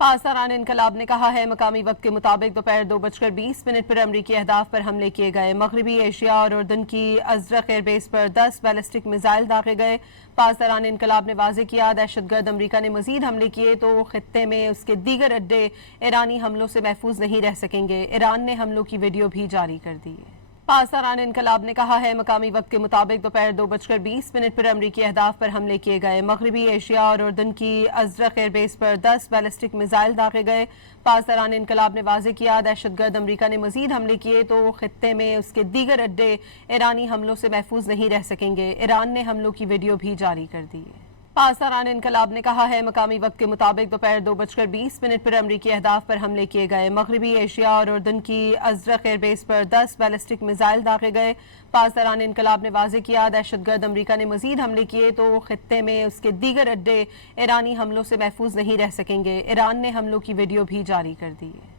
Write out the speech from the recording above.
पासदारान इनकलाब ने कहा है मकामी वक्त के मुताबिक दोपहर 2:20 पर अमरीकी अहदाफ पर हमले किए गए। मगरबी एशिया और उर्दन की अजरक एयरबेस पर 10 बैलिस्टिक मिसाइल दागे गए। पासदारान इनकलाब ने वाज़ेह किया, दहशतगर्द अमरीका ने मजीद हमले किए तो खित्ते में उसके दीगर अड्डे ईरानी हमलों से महफूज नहीं रह सकेंगे। ईरान ने हमलों की वीडियो भी जारी कर दी है। पासदारान इनकलाब ने कहा है मकामी वक्त के मुताबिक दोपहर 2:20 पर अमरीकी अहदाफ पर हमले किए गए। मगरबी एशिया और उर्दन की अजरक एयरबेस पर 10 बैलिस्टिक मिसाइल दागे गए। पासदारान इनकलाब ने वाज़ेह किया, दहशतगर्द अमरीका ने मजीद हमले किए तो खित्ते में उसके दीगर अड्डे ईरानी हमलों से महफूज नहीं रह सकेंगे। ईरान ने हमलों की वीडियो भी जारी कर दी है। पासदारान इनकलाब ने कहा है मकामी वक्त के मुताबिक दोपहर 2:20 पर अमरीकी अहदाफ पर हमले किए गए। मगरबी एशिया और उर्दन की अजरक एयरबेस पर 10 बैलिस्टिक मिसाइल दागे गए। पासदारान इनकलाब ने वाज़ेह किया, दहशतगर्द अमरीका ने मजीद हमले किए तो खित्ते में उसके दीगर अड्डे ईरानी हमलों से महफूज नहीं रह सकेंगे। ईरान ने हमलों की वीडियो भी जारी कर दी है।